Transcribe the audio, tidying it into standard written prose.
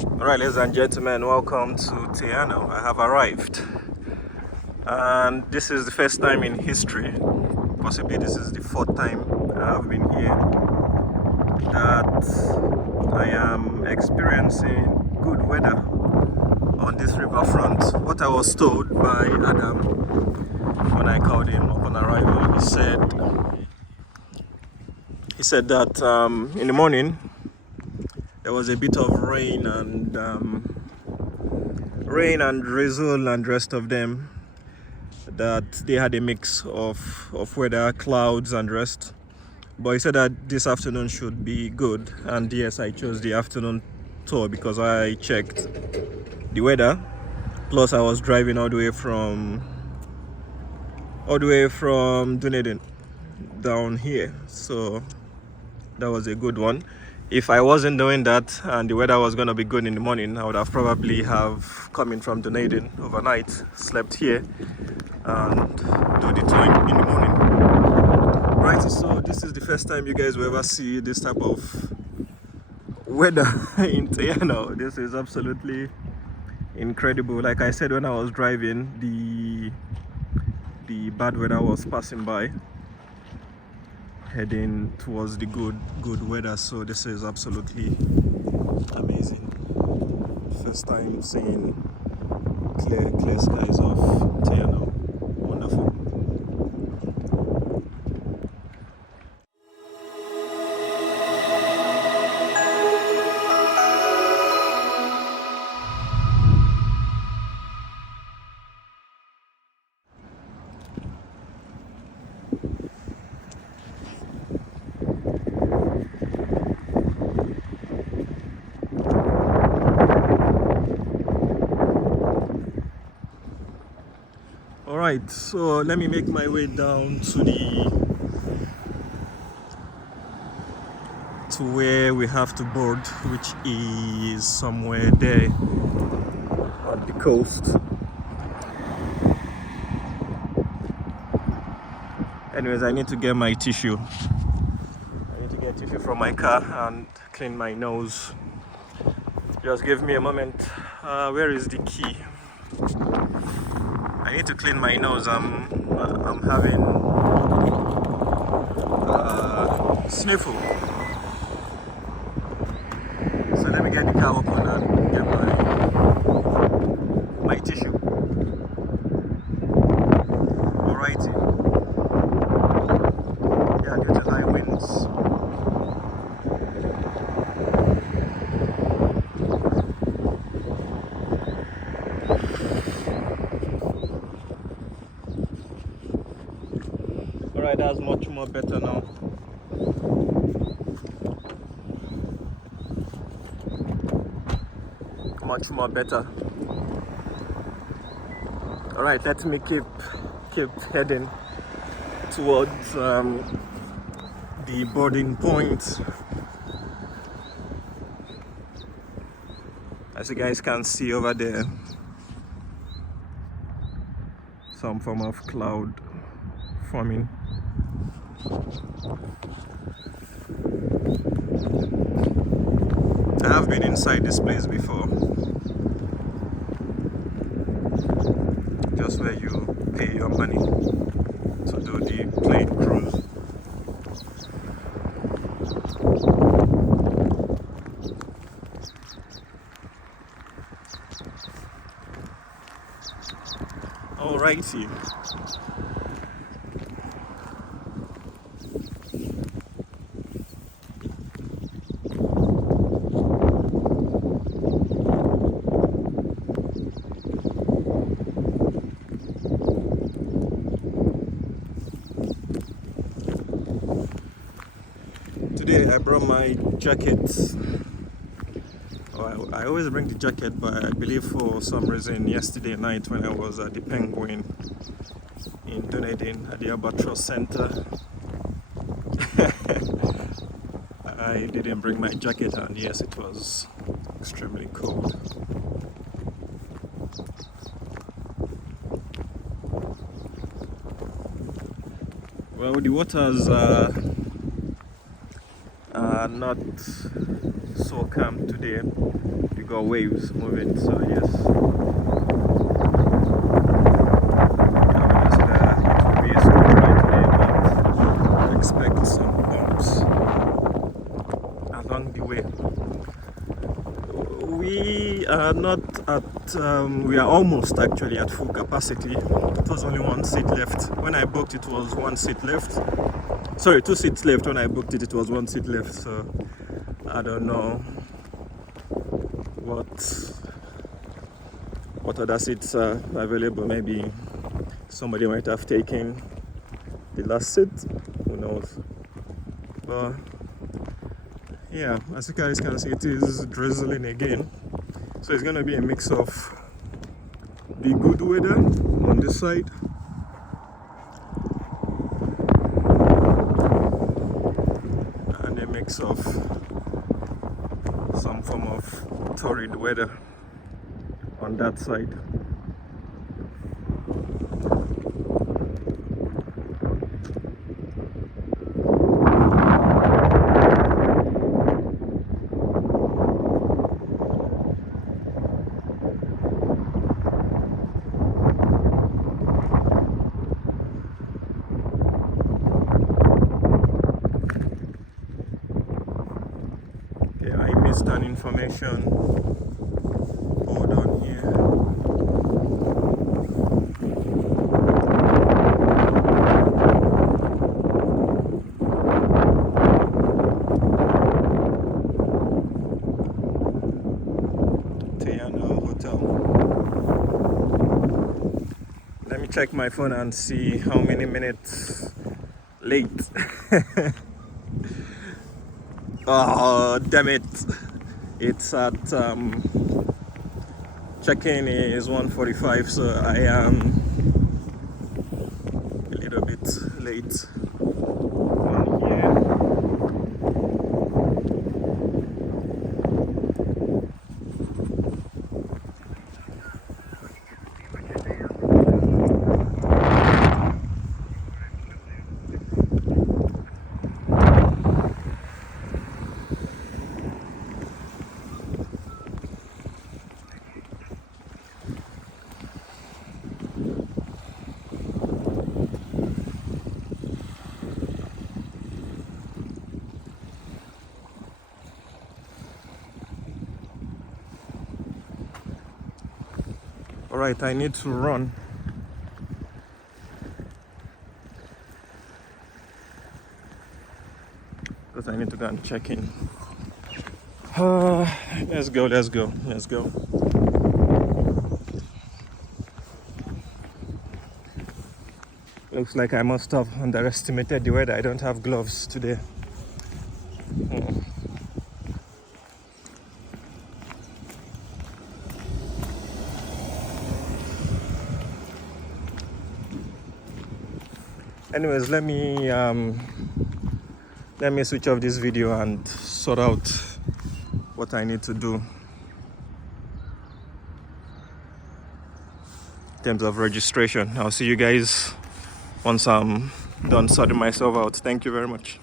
Alright, ladies and gentlemen, welcome to Te Anau. I have arrived, and this is the first time in history, possibly this is the fourth time I have been here, that I am experiencing good weather on this riverfront. What I was told by Adam when I called him upon arrival, he said that in the morning there was a bit of rain and drizzle and rest of them, that they had a mix of weather, clouds and rest. But he said that this afternoon should be good, and yes, I chose the afternoon tour because I checked the weather, plus I was driving all the way from Dunedin down here, so that was a good one. If I wasn't doing that and the weather was going to be good in the morning, I would have probably have come in from Dunedin overnight, slept here and do the tour in the morning. Right, so this is the first time you guys will ever see this type of weather in Te Anau. This is absolutely incredible. Like I said when I was driving, the bad weather was passing by, heading towards the good weather, so this is absolutely amazing. First time seeing clear skies of Te Anau. Wonderful. Alright, so let me make my way down to where we have to board, which is somewhere there on the coast. Anyways, I need to get my tissue. I need to get tissue from my car and clean my nose. Just give me a moment. Where is the key? I need to clean my nose. I'm having sniffle. So let me get the car open and get my tissue. Alrighty. Yeah, due to high winds. Alright, that's much more better now. Much more better. Alright, let me keep heading towards the boarding point. As you guys can see over there, some form of cloud forming. I have been inside this place before, just where you pay your money to do the plane cruise. Alrighty. Today I brought my jacket. I always bring the jacket, but I believe for some reason yesterday night when I was at the Penguin in Dunedin at the Albatross Center, I didn't bring my jacket, and yes, it was extremely cold. Well, the waters are not so so calm today. We got waves moving, so yes. Expect some bumps along the way. We are not at, we are almost actually at full capacity. It was only one seat left. When I booked it was one seat left. Sorry, two seats left. When I booked it, it was one seat left. So I don't know what other seats are available. Maybe somebody might have taken the last seat. Who knows? But yeah, as you guys can see, it is drizzling again. So it's gonna be a mix of the good weather on this side and a mix of some form of torrid weather on that side. An information board on here. Te Anau Hotel. Let me check my phone and see how many minutes late. Oh, damn it. It's at check-in is 1:45, so I am a little bit late on here. Alright, I need to run. Because I need to go and check in. Let's go. Looks like I must have underestimated the weather. I don't have gloves today. Anyways, let me switch off this video and sort out what I need to do in terms of registration. I'll see you guys once I'm done sorting myself out. Thank you very much.